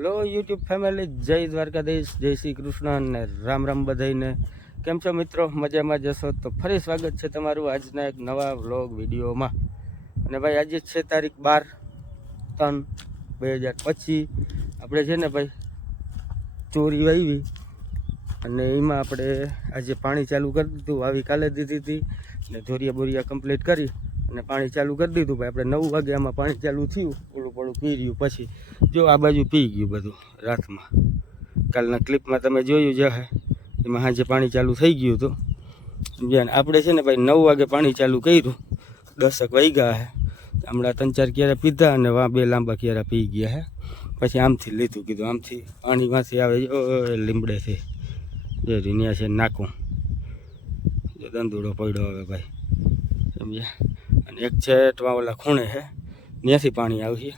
Hello YouTube family, જય દ્વારકાધીશ, જય શ્રી કૃષ્ણ અને રામ રામ બધાઈને કેમ છો મિત્રો? મજામાં જશો તો ફરી સ્વાગત છે તમારું આજના એક નવા વ્લોગ વિડીયોમાં. અને ભાઈ, આજે છે તારીખ બાર ત્રણ બે હજાર પચીસ. આપણે છે ને ભાઈ, ચોરી આવી અને એમાં આપણે આજે પાણી ચાલુ કરી દીધું. વાવી કાલે દીધી હતી. ને ધોરિયા બોરિયા કમ્પ્લીટ કરી. અને પાણી ચાલુ કરી દીધું ભાઈ. આપણે નવ વાગે આમાં પાણી ચાલુ થયું, ઓલું પડું પી રહ્યું. પછી જો આ બાજુ પી ગયું બધું રાતમાં. કાલના ક્લિપમાં તમે જોયું જ હે એમાં સાંજે પાણી ચાલુ થઈ ગયું હતું. સમજ્યા ને આપણે છે ને ભાઈ નવ વાગે પાણી ચાલુ કર્યું. દસક વાગ્યા હે. હમણાં ત્રણ ચાર ક્યારે પીધા અને વાં બે લાંબા ક્યારે પી ગયા હે. પછી આમથી લીધું, કીધું આમથી પાણી માંથી આવે લીમડેથી જો રીનિયા છે નાખું દંદુડો પડ્યો હવે ભાઈ. સમજ્યા? એક છેટમાં ઓલા ખૂણે છે. ત્યાંથી પાણી આવશે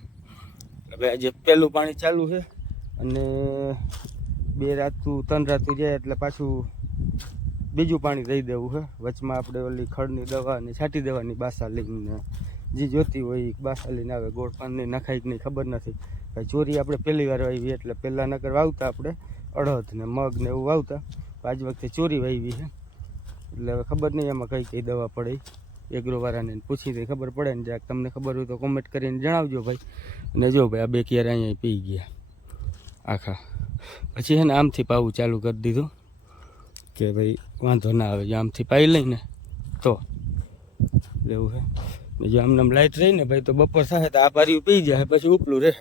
હવે આજે પહેલું પાણી ચાલુ છે અને બે રાતું, ત્રણ રાતું જાય એટલે પાછું બીજું પાણી દઈ દેવું છે. વચમાં આપણે ઓલી ખડની દવા ને છાંટી દેવાની બાસાલીને જે જોતી હોય એ બાસાલીને આવે. ગોળ પાનની નખાય નહીં ખબર નથી. ભાઈ ચોરી આપણે પહેલી વાર વાવી એટલે પહેલાં નગર વાવતા આપણે. અડદ ને મગ ને એવું વાવતા. આજ વખતે ચોરી વાવી છે. એટલે હવે ખબર નહીં એમાં કઈ કઈ દવા પડે. એગ્રોવાળાને પૂછી દે, ખબર પડે ને જ્યાં તમને ખબર હોય તો કોમેન્ટ કરીને જણાવજો ભાઈ. અને જો ભાઈ, આ બે ક્યારે અહીંયા પી ગયા. આખા. પછી છે ને આમથી પાવું ચાલુ કરી દીધું. કે ભાઈ, વાંધો ના આવે, જો આમથી પાઈ લઈને તો. લેવું છે જો આમને આમ લાઇટ રહી ને ભાઈ, તો બપોર થાય તો આ પાર્યું પી જાય પછી ઉપલું રહે.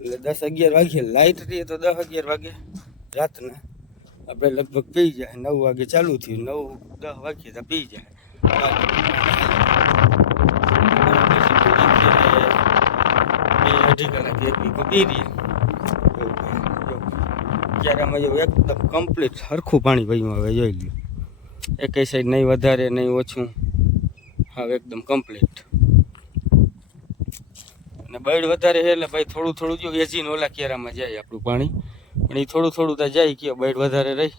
એટલે દસ અગિયાર વાગે લાઇટ રહીએ તો દસ અગિયાર વાગે રાતના. આપણે લગભગ પી જાય, નવ વાગે ચાલુ થયું, નવ, દસ વાગે તો પી જાય. એક એકદમ કમ્પ્લીટ સરખું પાણી ભર્યું હવે જોઈ લ્યો એકેય સાઈડ નહીં વધારે નહીં ઓછું હવે એકદમ કમ્પ્લીટ અને બળ વધારે એટલે ભાઈ થોડું થોડું જો એજીને ઓલા કેરામાં જાય આપણું પાણી પણ એ થોડું થોડું તો જાય કે બળ વધારે રહી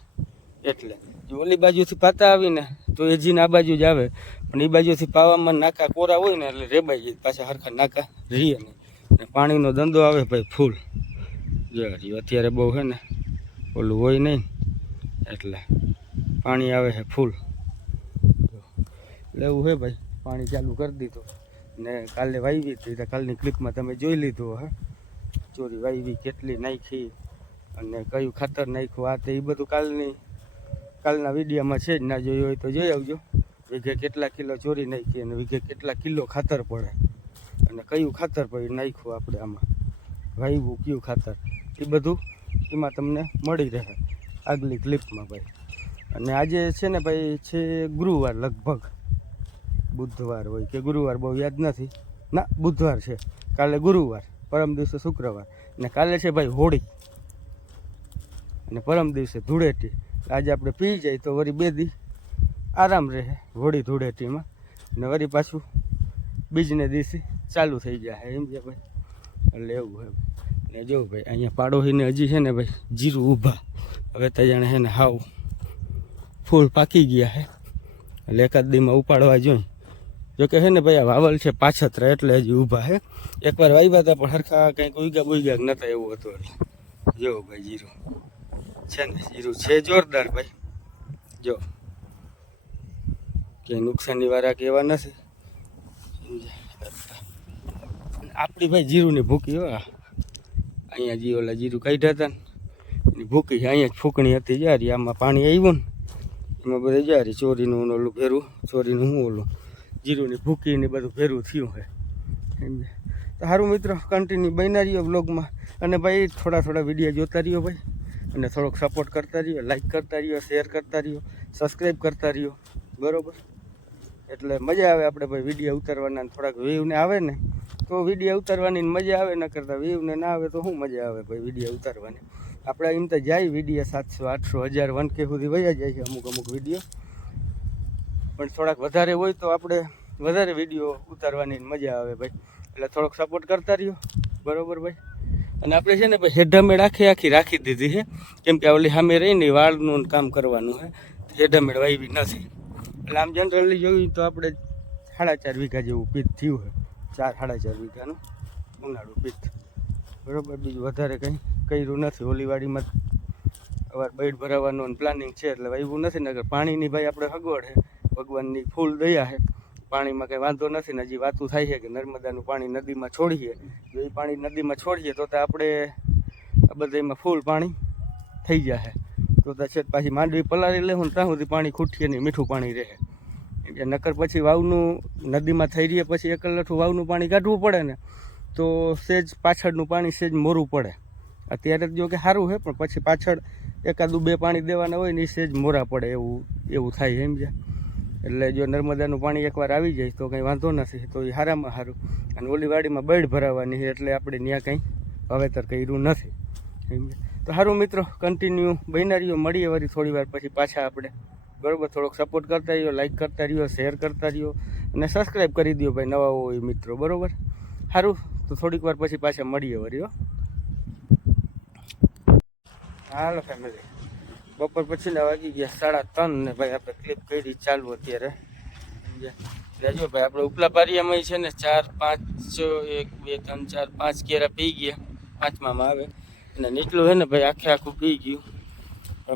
એટલે ઓલી બાજુથી પાતા આવીને તો એજીને આ બાજુ જ આવે. પણ એ બાજુથી પાવામાં નાકા કોરા હોય ને એટલે રેબાઈ જાય. પાછા હરખા નાકા રીએ નહીં. ને પાણીનો ધંધો આવે ભાઈ ફૂલ. જો અત્યારે બહુ છે ને ઓલું હોય નહીં. એટલે પાણી આવે છે ફૂલ. એવું છે ભાઈ. પાણી ચાલુ કરી દીધું. ને કાલે વાવી હતી કાલની ક્લિપમાં તમે જોઈ લીધું હે. ચોરી વાવી કેટલી નાખી અને કયું ખાતર નાખ્યું, આ તે એ બધું કાલની કાલના વિડીયોમાં છે જ ના જોયું હોય તો જોઈ આવજો. વીઘે કેટલા કિલો ચોરી નાખી અને વીઘે કેટલા કિલો ખાતર પડે અને કયું ખાતર પડ્યું નાખ્યું આપણે આમાં. વાયવું કયું ખાતર. એ બધું એમાં તમને મળી રહે આગલી ક્લિપમાં ભાઈ. અને આજે છે ને ભાઈ, છે ગુરુવાર લગભગ. બુધવાર હોય કે ગુરુવાર બહુ યાદ નથી. ના, બુધવાર છે. કાલે ગુરુવાર, પરમ દિવસે શુક્રવાર. અને કાલે છે ભાઈ હોળી. અને પરમ દિવસે ધૂળેટી. આજે આપણે પી જાય તો વળી બે દી આરામ રહે, હોળી ધૂળેટીમાં. ને વળી પાછું બીજને દિવસે ચાલુ થઈ જાય, એમ છે ભાઈ. એટલે એવું હોય. ને જો ભાઈ, અહીંયા પાડોશીને હજી છે ને ભાઈ, જીરું ઊભા. હવે તો જાણે છે ને હાવ ફૂલ પાકી ગયા છે. એટલે એકાદ દીમાં ઉપાડવા જોઈ. જો કે છે ને ભાઈ, આ વાવલ છે પાછત્ર એટલે હજી ઊભા છે. એકવાર વાવ્યા હતા પણ હરખા કંઈક ઉગ્યા બુગ્યા નહોતા એવું હતું એટલે. જો ભાઈ, જીરું. છે ને જીરું છે જોરદાર ભાઈ. જો કે નુકસાની વાળા કહેવા નથી. આપણી ભાઈ જીરુંની ભૂકી હો, આ. અહીંયા જી ઓલા જીરું કાઢ્યા હતા ને ભૂકી અહીંયા જ ફૂંકણી હતી જારી આમાં પાણી આવ્યું ને, એમાં બધે જારી ચોરીનું ઓલું ભેરું, ચોરીનું હું ઓલું, જીરુંની ભૂકી ને બધું ભેરું થયું તો સારું મિત્રો કન્ટિન્યુ રહ્યો બ્લોગમાં અને ભાઈ થોડા થોડા વીડિયો જોતા રહ્યો ભાઈ. અને થોડોક સપોર્ટ કરતા રહ્યો લાઈક કરતા રહ્યો શેર કરતા રહ્યો સબસ્ક્રાઈબ કરતા રહ્યો. બરાબર? એટલે મજા આવે આપણે ભાઈ વીડિયો ઉતારવાના થોડાક વ્યૂને આવે ને, તો વીડિયો ઉતારવાની મજા આવે, ન કરતાં વ્યૂને ના આવે તો શું મજા આવે ભાઈ વીડિયો ઉતારવાની? આપણે એમ તો જાય વીડિયો સાતસો, આઠસો, હજાર વન કે સુધી વયા જાય છે અમુક અમુક વીડિયો પણ થોડાક વધારે હોય તો આપણે વધારે વીડિયો ઉતારવાની મજા આવે ભાઈ. એટલે થોડોક સપોર્ટ કરતા રહ્યો. બરાબર ભાઈ? અને આપણે છે ને ભાઈ હેઠામેળ આખી આખી રાખી દીધી છે. કેમ કે ઓલી સામે રહીને વાળનું કામ કરવાનું છે. હેઢામેળ વાવી નથી. એટલે આમ જનરલી જોયું તો આપણે સાડા ચાર વીઘા જેવું પીત થયું છે. ચાર, સાડા ચાર વીઘાનું ઉનાળું પીત. બરાબર, બીજું વધારે કંઈ કર્યું નથી. ઓલીવાડીમાં અવાર બેડ ભરાવાનું પ્લાનિંગ છે એટલે વાવ્યું નથી. નગર પાણીની ભાઈ આપણે સગવડ છે. ભગવાનની ફૂલ દયા છે. પાણીમાં કંઈ વાંધો નથી ને હજી વાતું થાય છે કે નર્મદાનું પાણી નદીમાં છોડીએ. જો એ પાણી નદીમાં છોડીએ તો આપણે આ બધામાં ફૂલ પાણી થઈ જશે તો છે પાછી માંડવી પલાળી લેવું ત્યાં સુધી પાણી ખૂટીએ નહીં મીઠું પાણી રહે. એટલે નકર પછી વાવનું નદીમાં થઈ રહીએ પછી એકલઠું વાવનું પાણી કાઢવું પડે ને તો સેજ પાછળનું પાણી સેજ મોરું પડે. અત્યારે જો કે સારું છે પણ પછી પાછળ એકાદું બે પાણી દેવાના હોય ને એ સેજ મોરા પડે એવું એવું થાય સમજ્યા એટલે જો નર્મદાનું પાણી એકવાર આવી જાય તો કંઈ વાંધો નથી. તો એ સારામાં સારું અને ઓલી વાડીમાં બળ ભરાવાની એટલે આપણે ત્યાં કંઈ વાવેતર કર્યું નથી. તો સારું મિત્રો કન્ટિન્યુ બન્યા મળીએ વળી થોડી વાર પછી પાછા આપણે. બરાબર, થોડોક સપોર્ટ કરતા રહ્યો લાઇક કરતા રહ્યો શેર કરતા રહ્યો અને સબસ્ક્રાઈબ કરી દો ભાઈ, નવા હોય મિત્રો. બરાબર? સારું તો થોડીક વાર પછી પાછા મળીએ વળી હો. હાલો ફેમિલી બપોર પછી ને વાગી ગયા, સાડા ત્રણ ને ભાઈ આપણે ક્લિપ કરી ચાલુ અત્યારે. સમજ્યા? જો ભાઈ, આપણે ઉપલા પારિયામાં છે ને ચાર, પાંચ એક, બે, ત્રણ, ચાર, પાંચ કેરા પી ગયા, પાંચમામાં આવે. અને નીચલું છે ને ભાઈ, આખે આખું પી ગયું.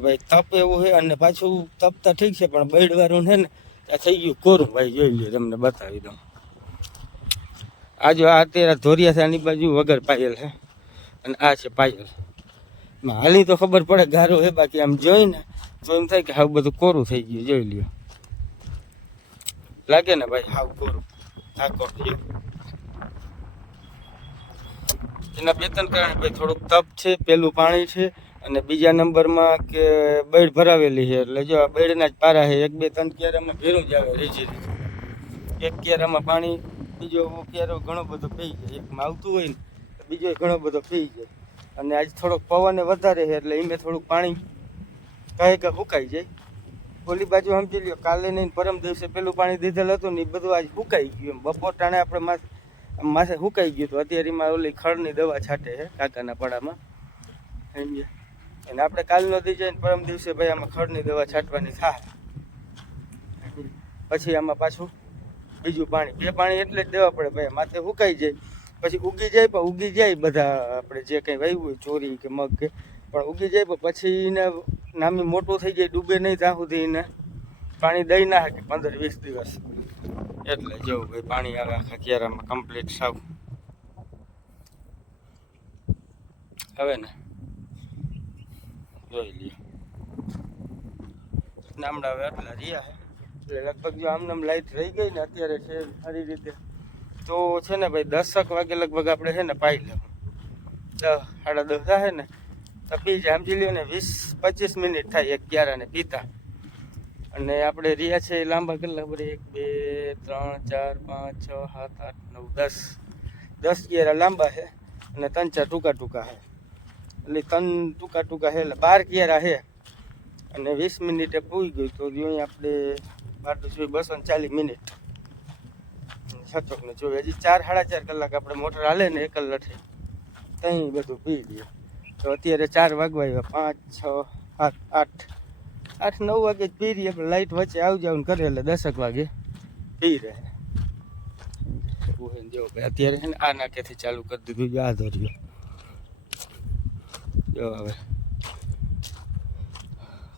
ભાઈ, તપ એવું છે અને પાછું તપ તો ઠીક છે, પણ બૈડવાળું છે ને ત્યાં થઈ ગયું કોરું. ભાઈ, જોઈ લ્યો, તમને બતાવી દઉં. આ જો આ અત્યારે ધોરિયા છે આની બાજુ વગર પાયલ છે અને આ છે પાયલ. હાલી તો ખબર પડે ગારો એ બાકી આમ જોઈને તો એમ થાય કે હાવ બધું કોરું થઈ ગયું, જોઈ લ્યો. લાગે ને ભાઈ હાવ કોરું. લ્યો. એના બે ત્રણ કારણે ભાઈ થોડુંક તપ છે, પેલું પાણી છે, અને બીજા નંબરમાં કે બેડ ભરાવેલી છે, એટલે જો બેડના જ પારા છે, એક બે ત્રણ ક્યારામાં ભેરું જ આવે રીજી રીજી. એક ક્યારામાં પાણી, બીજો ક્યારો ઘણો બધો પી જાય એકમાં આવતું હોય ને બીજો ઘણો બધો પી જાય. અને આજ થોડોક પવન વધારે છે એટલે એમે થોડુંક પાણી કહે કે સુકાઈ જાય. ઓલી બાજુ સમજી લ્યો, કાલે નહીં પરમ દિવસે પેલું પાણી દીધેલ હતું ને એ બધું આજ સુકાઈ ગયું. બપોર ટાણે આપણે માથે માથે સુકાઈ ગયું હતું. અત્યારે એમાં ઓલી ખડની દવા છાંટે છે કાકાના પાડામાં. સમજે અને આપણે કાલનો દી જઈને પરમ દિવસે ભાઈ આમાં ખડની દવા છાંટવાની થાય. પછી આમાં પાછું બીજું પાણી. બે પાણી એટલે જ દેવા પડે ભાઈ. માથે સુકાઈ જાય. પછી ઉગી જાય પણ ઉગી જાય બધા આપણે જે કંઈ વાવ્યું હોય, ચોરી કે મગ કે, પણ ઉગી જાય પણ પછી એને નામી મોટું થઈ જાય, ડૂબે નહીં ત્યાં સુધી એને પાણી દઈ ના શકે પંદર વીસ દિવસ. એટલે જવું ભાઈ પાણી આવે આખા ક્યારામાં કમ્પ્લીટ સાવ. હવે ને? જોઈ લઈએ નામડા હવે આટલા રહ્યા એટલે લગભગ જો આમ લાઈટ રહી ગઈ ને, અત્યારે છે સારી રીતે. તો છે ને ભાઈ, દસક વાગે લગભગ આપણે છે ને પાઈ લેવું. દસ સાડા દસ થાય ને, તો પી સમજી લ્યો ને વીસ પચીસ મિનિટ થાય એક ગ્યારાને પીતા. અને આપણે રહ્યા છે લાંબા કેટલા બધી એક, બે, ત્રણ, ચાર, પાંચ, છ, સાત, આઠ, નવ, દસ. દસ ગ્યારા લાંબા છે અને ત્રણ, ચાર ટૂંકા ટૂંકા છે. એટલે ત્રણ ટૂંકા ટૂંકા છે એટલે બાર ગ્યારા છે. અને વીસ મિનિટે પૂઈ ગયું તો જો અહીં આપણે બાર તો બસો ચાલીસ મિનિટ. સચોક ને જોઈએ હજી ચાર સાડા ચાર કલાક આપણે મોટર હાલે ને એક લઠે ત્યાં બધું પી લઈએ તો અત્યારે ચાર વાગવા આવ્યા. પાંચ, છ, સાત, આઠ. આઠ, નવ વાગે જ પી રહીએ, પણ લાઇટ વચ્ચે આવી જાવ કરે એટલે દસક વાગે પી રહે. ને જો અત્યારે છે ને આ નાકેથી ચાલુ કરી દીધું આ ધોર્યો. જો હવે.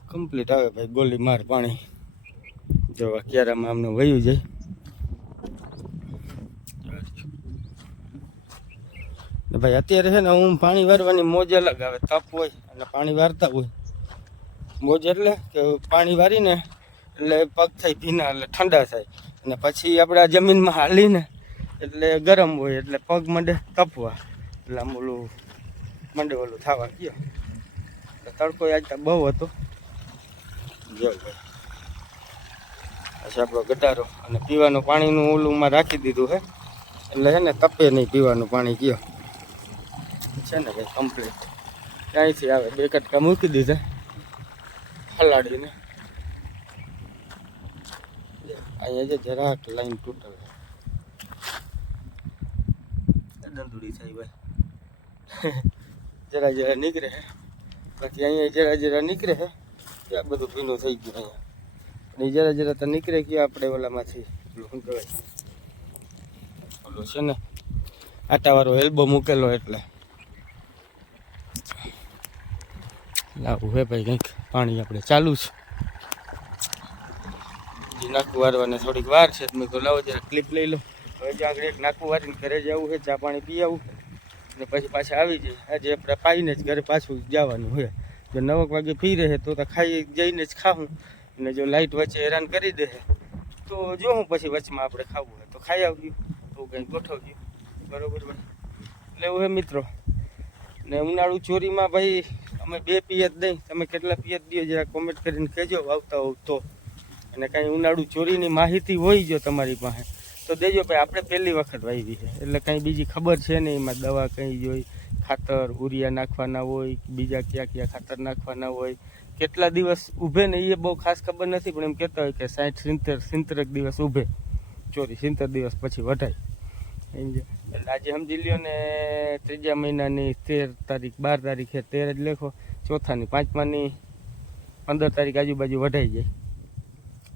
કમ્પ્લીટ આવે ભાઈ ગોલી માર પાણી. જો ક્યારામાં આમને વયું જાય ને ભાઈ, અત્યારે છે ને હું પાણી વારવાની મોજ અલગ આવે, તપ હોય અને પાણી વારતા હોય. મોજ એટલે કે પાણી વારીને એટલે પગ થાય ભીના, એટલે ઠંડા થાય. અને પછી આપણે જમીનમાં હાલીને એટલે ગરમ હોય, એટલે પગ મંડે તપવા. એટલે આમ ઓલું મંડે ઓલું થવા ગયો. એટલે તડકો આજ બહુ હતો. જો ભાઈ. પછી આપણો ગટારો અને પીવાનું પાણીનું ઓલુંમાં રાખી દીધું હે. એટલે છે ને તપે નહીં પીવાનું પાણી ગયો. છે ને ભાઈ કમ્પ્લીટ ત્યાંથી આવે, બે કટકા મૂકી દીધા. હલાડીને. અહીંયા જે જરાક લાઈન તૂટલ દંદુડી થાય ભાઈ. જરા જરા નીકળે. હે બાકી અહીંયા જરા જરા નીકળે. હે ત્યાં બધું ભીનું થઈ ગયું અહીંયા. અને જરા જરા તો નીકળે ગયો આપણે ઓલામાંથી શું કહેવાય ઓલો છે ને, આટાવાળો એલ્બો મૂકેલો એટલે. લાવું હે ભાઈ, કંઈક પાણી આપણે ચાલુ છે. નાખું વારવાને થોડીક વાર છે, મેં તો લાવો જરા ક્લિપ લઈ લો હવે જો આગળ એક નાખું વારીને ઘરે જવું છે ચા પાણી પી આવું. ને પછી પાછા આવી જાય આજે આપણે પાઈને જ ઘરે પાછું જવાનું હોય જો નવક વાગે પી રહે તો ખાઈ જઈને જ ખાવું અને જો લાઇટ વચ્ચે હેરાન કરી દે તો જો હું પછી વચમાં આપણે ખાવું હોય તો ખાઈ આવ્યું તો કંઈ ગોઠવ્યું બરોબર ભાઈ લેવું હે મિત્રો? ને ઉનાળુ ચોરીમાં ભાઈ, અમે બે પિયત દઈ, તમે કેટલા પિયત દો જરા કોમેન્ટ કરીને કહેજો આવતા હોવ તો. અને કાંઈ ઉનાળુ ચોરીની માહિતી હોય જો તમારી પાસે, તો દેજો ભાઈ, આપણે પહેલી વખત વાવી છે. એટલે કાંઈ બીજી ખબર છે નહીં, એમાં દવા કંઈ જોઈ, ખાતર ઉરિયા નાખવાના હોય, બીજા કયા કયા ખાતર નાખવાના હોય. કેટલા દિવસ ઊભે ને એ બહુ ખાસ ખબર નથી, પણ એમ કહેતા હોય કે સાઠ સિત્તેર સિત્તેરક દિવસ ઊભે. ચોરી સિત્તેર દિવસ પછી વઢાય. સમજ્યા? એટલે આજે સમજી લ્યો ને ત્રીજા મહિનાની તેર તારીખ, બાર તારીખે તેર જ લેખો, ચોથાની, પાંચમાની, પંદર તારીખ આજુબાજુ વઢાઈ જાય.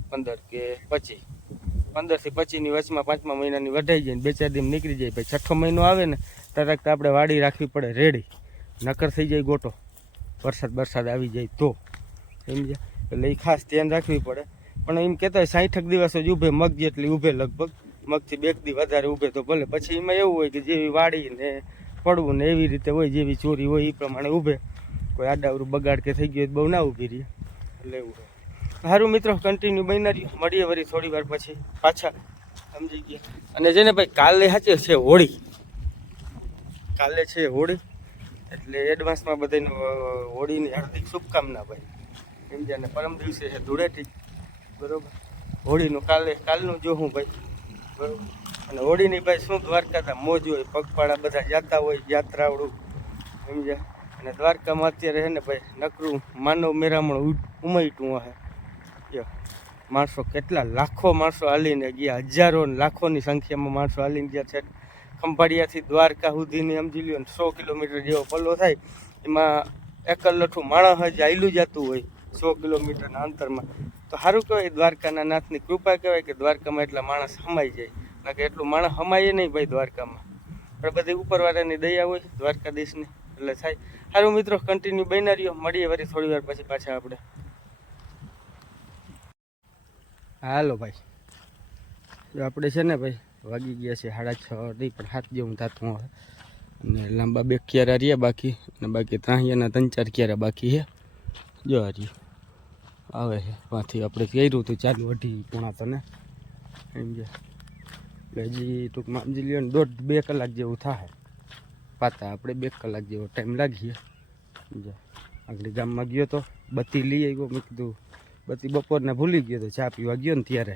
પંદર કે પચીસ. પંદરથી પચીસની વચમાં પાંચમા મહિનાની વઢાઈ જાય ને બે ચાર દિન નીકળી જાય. પછી છઠ્ઠો મહિનો આવે ને તરત આપણે વાડી રાખવી પડે, રેડી. નકર થઈ જાય ગોટો. વરસાદ વરસાદ આવી જાય તો. સમજ્યા? એટલે એ ખાસ ધ્યાન રાખવી પડે. પણ એમ કહેતા હોય સાઠક દિવસો જ ઊભે, મગ જેટલી ઊભે લગભગ. મગથી બે દી વધારે ઊભે તો ભલે. પછી એમાં એવું હોય કે જેવી વાડી ને પડવું ને એવી રીતે હોય, જેવી ચોરી હોય એ પ્રમાણે ઊભે. કોઈ આડાવરું બગાડ કે થઈ ગયું બહુ ના ઊભી રહે. એટલે એવું સારું મિત્રો કન્ટિન્યુ બન્યા રહ્યું. મળીએ વળી થોડી વાર પછી પાછા. સમજી ગયા. અને જેને ભાઈ કાલે સાચે છે હોળી. કાલે છે હોળી. એટલે એડવાન્સમાં બધાને હોળીની હાર્દિક શુભકામના ભાઈ. સમજ્યા ને પરમ દિવસે છે ધૂળેટી. બરોબર? હોળીનું કાલે, કાલનું જો હું ભાઈ. અને હોળીની ભાઈ શું દ્વારકા મોજ હોય, પગપાળા બધા જતા હોય યાત્રાવડું સમજ્યા? અને દ્વારકામાં અત્યારે છે ને ભાઈ, નકરું માનવ મેરામણ ઉ- ઉમટ્યું હે. માણસો કેટલા લાખો માણસો હાલીને ગયા, હજારો લાખોની સંખ્યામાં માણસો હાલીને ગયા છે. ખંભાળિયાથી દ્વારકા સુધીની સમજી લ્યો ને, સો કિલોમીટર જેવો પલ્લો થાય, એમાં એકલ લઠું માણસ જ આયલું જતું હોય, સો કિલોમીટરના અંતરમાં. તો સારું કહેવાય, દ્વારકાના નાથની કૃપા કહેવાય કે દ્વારકામાં એટલા માણસ હમાઈ જાય. ના કે એટલું માણસ હમાય નહીં ભાઈ દ્વારકામાં. પણ બધી ઉપરવાળાની દયા હોય દ્વારકાધીશની, એટલે થાય. સારું મિત્રો કન્ટિન્યુ બન્યા રહ્યો. મળીએ વળી થોડી વાર પછી પાછા આપણે. હાલો ભાઈ. આપણે છે ને ભાઈ, વાગી ગયા છે સાડા છ નહીં, પણ સાત જેવું થતું હવે. અને લાંબા બે ક્યારા રહ્યા બાકી, અને બાકી ત્રાહિયાના ત્રણ ચાર ક્યારા બાકી છે. જો આ રહ્યું. આવે છે. ત્યાંથી આપણે કહ્યું હતું ચાલુ અઢી પૂણા તને. સમજ્યા એટલે હજી ટૂંકમાં સમજી લ્યો ને, દોઢ બે કલાક જેવું થાય. પાતા આપણે બે કલાક જેવો ટાઈમ લાગીએ. સમજ્યા આગળ ગામમાં ગયો તો બત્તી લઈ આવ્યો. મેં કીધું, બત્તી બપોરને ભૂલી ગયો તો ચા પીવા ગયો ને ત્યારે.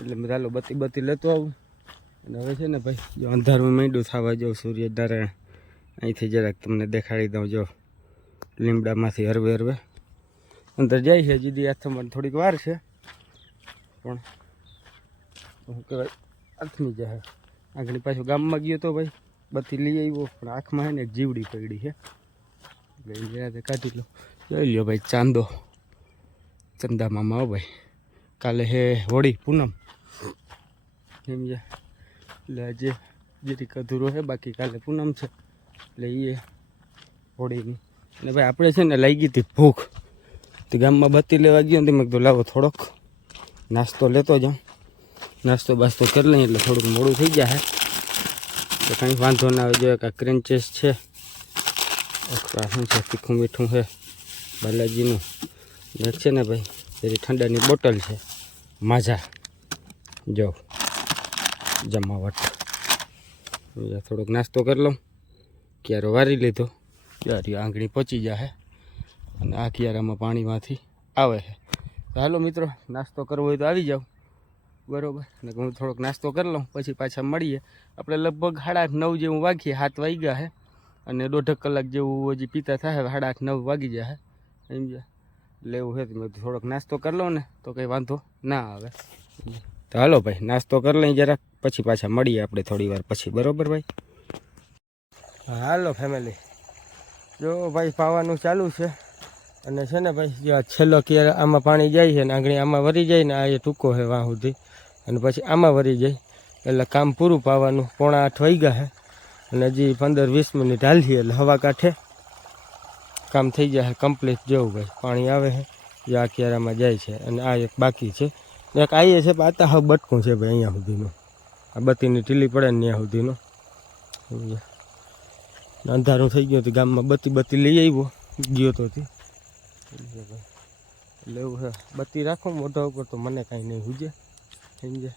એટલે મેં ચાલો બત્તી બત્તી લેતો આવું. અને હવે છે ને ભાઈ, જો અંધારું માંડું થવા સૂર્ય સૂર્યનારાયણ અહીંથી જરાક તમને દેખાડી દઉં, જો લીમડામાંથી હરવે હરવે. અંદર જાય છે જીદી હાથમાં થોડીક વાર છે. પણ શું કહેવાય હાથમી જાય. આગળ પાછું ગામમાં ગયો તો ભાઈ બધી લઈ આવ્યો, પણ આંખમાં છે ને એક જીવડી પડી છે. એટલે કાઢી લો. જોઈ લ્યો ભાઈ, ચાંદો. ચંદા મામા ભાઈ. કાલે હે હોળી, પૂનમ. સમજ્યા એટલે આજે જીરીક અધૂરો છે, બાકી કાલે પૂનમ છે. એટલે એ હોળીની. અને ભાઈ, આપણે છે ને લાગી હતી ભૂખ. તો ગામમાં બત્તી લેવા ગયો ને મેં કીધું, લાવો થોડોક નાસ્તો લેતો જાઉં. નાસ્તો બાસ્તો કરી લઈએ એટલે થોડુંક મોડું થઈ જાય તો કંઈ વાંધો ના આવે જો કાંઈ ક્રેન્ચેસ છે. અખરા શું છે, તીખું મીઠું છે? બાલાજીનું ને એક છે ને ભાઈ, પેલી ઠંડાની બોટલ છે. માઝા જો, જમાવટ. બીજા થોડોક નાસ્તો કરી લઉં. ક્યારો વારી લીધો. ક્યારી આંગળી પચી જાય અને આ કિયારામાં પાણીમાંથી આવે છે. હાલો મિત્રો, નાસ્તો કરવો હોય તો આવી જાઓ. બરાબર? અને હું થોડોક નાસ્તો કરી લઉં, પછી પાછા મળીએ. આપણે લગભગ સાડા આઠ નવ જેવું વાગીએ હાથ વાગી ગયા છે. અને દોઢ કલાક જેવું હજી પીતા થાય સાડા આઠ નવ વાગી જાય સમજ્યા એટલે એવું છે તો મેં થોડોક નાસ્તો કરી લઉં ને, તો કંઈ વાંધો ના આવે. તો હાલો ભાઈ, નાસ્તો કરી લઈએ જરાક, પછી પાછા મળીએ આપણે થોડી વાર પછી. બરોબર ભાઈ? હાલો ફેમિલી જો ભાઈ, પાવાનું ચાલુ છે. અને છે ને ભાઈ, જો આ છેલ્લો ક્યારે આમાં પાણી જાય છે ને, આંગળી આમાં વરી જાય ને, આ એ ટૂંકો છે વાં સુધી. અને પછી આમાં વરી જાય. એટલે કામ પૂરું પાવાનું, પોણા આઠ વાગ્યા છે. અને હજી પંદર વીસ મિનિટ હાલથી, એટલે હવા કાંઠે કામ થઈ જાય કમ્પ્લીટ જેવું ભાઈ. પાણી આવે છે જે આ કેરામાં જાય છે, અને આ એક બાકી છે. એક આઈએ છે, પાતા હવે બટકું છે ભાઈ, અહીંયા સુધીનું. આ બત્તીની ઢીલી પડે ને ત્યાં સુધીનું. અંધારું થઈ ગયું હતું, ગામમાં બત્તી બત્તી લઈ આવ્યો, ગયો તો. તે હે. બત્તી રાખો મોઢા ઉપર તો મને કાંઈ નહીં હુજે. સમજે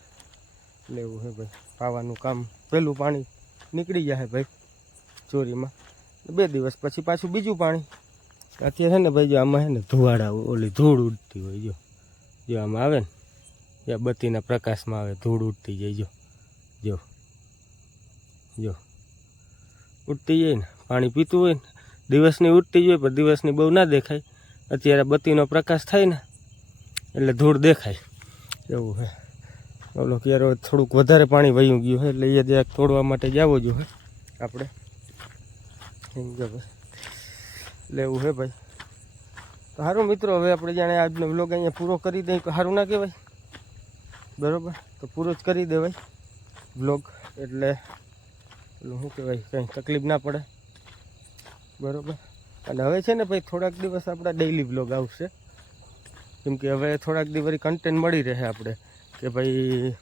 એવું છે ભાઈ. પાવાનું કામ. પહેલું પાણી નીકળી જાય ભાઈ ચોરીમાં. બે દિવસ પછી પાછું બીજું પાણી. અત્યારે છે ને ભાઈ જો આમાં છે ને ધુવાડા ઓલી ધૂળ ઉડતી હોય જો. જો આમાં આવે ને ત્યાં બત્તીના પ્રકાશમાં આવે, ધૂળ ઉડતી જાય જો. જો. જો. ઉડતી જાય ને. પાણી પીતું હોય ને, દિવસની ઉડતી હોય, પણ દિવસની બહુ ના દેખાય. અત્યારે બત્તીનો પ્રકાશ થાય ને, એટલે ધૂળ દેખાય. એવું છે ઓલો ક્યારે થોડુંક વધારે પાણી વહ્યું ગયું છે એટલે એ જરાક તોડવા માટે જાવો જોઈએ આપણે. એટલે એવું છે ભાઈ. તો સારું મિત્રો, હવે આપણે જાણે આજનો વ્લોગ અહીંયા પૂરો કરી દઈએ. સારું ના કહેવાય? બરાબર? તો પૂરો જ કરી દેવાય વ્લોગ એટલે શું કહેવાય? કંઈ તકલીફ ના પડે. બરાબર? અને હવે છે ને ભાઈ થોડાક દિવસ આપણા ડેઈલી વ્લોગ આવશે. કેમ કે હવે થોડાક દિવસ કન્ટેન્ટ મળી રહે આપણે, કે ભાઈ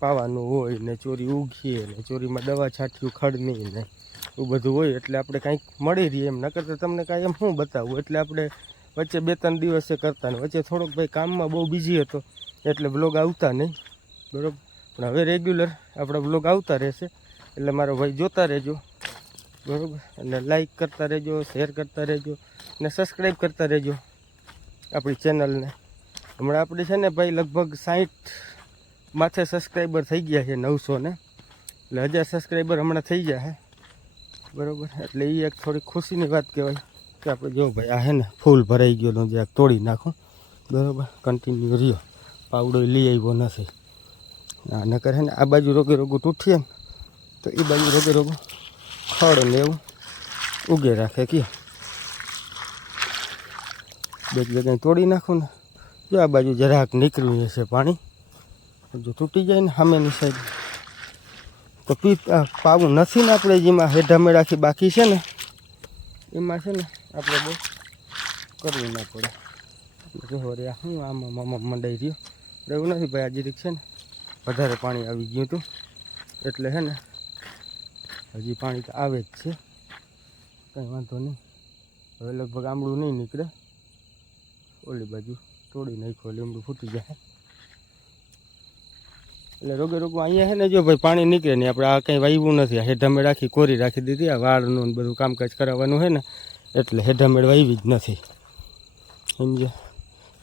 પાવાનું હોય ને ચોરી ઉગીએ ને ચોરીમાં દવા છાંટ્યું, ખડની ને એવું બધું હોય એટલે આપણે કાંઈક મળી રહીએ એમ. નકર તો તમને કાંઈ એમ શું બતાવું, એટલે આપણે વચ્ચે બે ત્રણ દિવસે કરતા ને વચ્ચે થોડોક ભાઈ કામમાં બહુ બિઝી હતો, એટલે બ્લોગ આવતા નહીં. બરાબર? પણ હવે રેગ્યુલર આપણા બ્લોગ આવતા રહેશે, એટલે મારો ભાઈ જોતા રહેજો. બરાબર? અને લાઈક કરતા રહેજો શેર કરતા રહેજો, ને સબસ્ક્રાઈબ કરતા રહેજો આપણી ચેનલને હમણાં આપણે છે ને ભાઈ લગભગ સાઠ માથે સબસ્ક્રાઈબર થઈ ગયા છે, નવસો ને. એટલે હજાર સબસ્ક્રાઈબર હમણાં થઈ ગયા છે. બરાબર? એટલે એ એક થોડી ખુશીની વાત કહેવાય કે આપણે જો ભાઈ આ છે ને ફૂલ ભરાઈ ગયેલો જે તોડી નાખું. બરાબર? કન્ટિન્યુ રહ્યો. પાવડો લઈ આવ્યો નથી. નકર છે ને આ બાજુ રોગે રોગો તૂટીએ ને, તો એ બાજુ રોગે રોગું ખડ ને એવું ઉગે રાખે કે. બે જગ્યાએ તોડી નાખું ને. જો આ બાજુ જરાક નીકળ્યું હશે પાણી. જો તૂટી જાય ને સામેની સાઈડ તો પી પાવું નથી ને આપણે જેમાં રાખી બાકી છે ને, એમાં છે ને આપણે બહુ કરવું ના પડે. જો રે હું, આમાં મામા મંડાઈ રહ્યો. એવું નથી ભાઈ, આજે છે ને, વધારે પાણી આવી ગયું હતું. એટલે છે ને હજી પાણી તો આવે જ છે. કંઈ વાંધો નહીં. હવે લગભગ આમળું નહીં નીકળે. ઓલી બાજુ તોડી નાખ્યો લીમડું ફૂટી જાય. એટલે રોગે રોગો અહીંયા છે ને, જો ભાઈ પાણી નીકળે નહીં. આપણે આ કંઈ વાવ્યું નથી. હેઠામેળ રાખી કોરી રાખી દીધી. આ વાળનું બધું કામકાજ કરાવવાનું છે ને, એટલે હેઢામેડ વાવી જ નથી. સમજે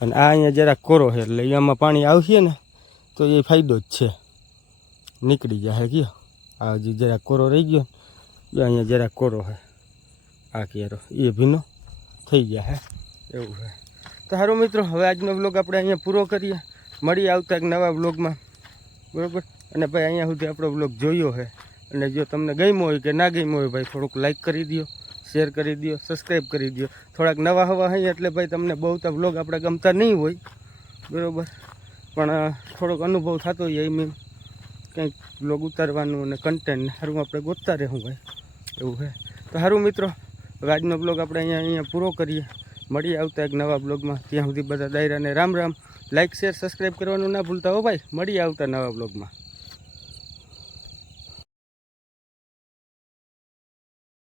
અને આ અહીંયા જરાક કોરો છે, એટલે અહીંયામાં પાણી આવશે ને, તો એ ફાયદો જ છે. નીકળી જાય કયો આ હજી જરાક કોરો રહી ગયો અહીંયા જરા કોરો છે આ કેરો, એ ભીનો થઈ ગયા હે. એવું હે. તો સારું મિત્રો, હવે આજનો બ્લોગ આપણે અહીંયા પૂરો કરીએ. મળી આવતા એક નવા બ્લોગમાં બરાબર? અને ભાઈ, અહીંયા સુધી આપણો બ્લોગ જોયો છે અને જો તમને ગમ્યો હોય કે ના ગમ્યો હોય, ભાઈ, થોડુંક લાઈક કરી દો શેર કરી દો સબસ્ક્રાઈબ કરી દો થોડાક નવા હવા હોય એટલે ભાઈ, તમને બહુ તો બ્લોગ આપણે ગમતા નહીં હોય. બરાબર? પણ થોડોક અનુભવ થતો હોય એમ એમ. કંઈક બ્લોગ ઉતારવાનું અને કન્ટેન્ટ સારું આપણે ગોતતા રહેવું ભાઈ એવું છે તો સારું મિત્રો આજનો બ્લોગ આપણે અહીંયા અહીંયા પૂરો કરીએ. મળીએ આવતા એક નવા બ્લોગમાં ત્યાં સુધી બધા દાયરાને Ram Ram. Like share subscribe કરવાનું ના ભૂલતા હો ભાઈ. મળીએ આવતા નવા બ્લોગમાં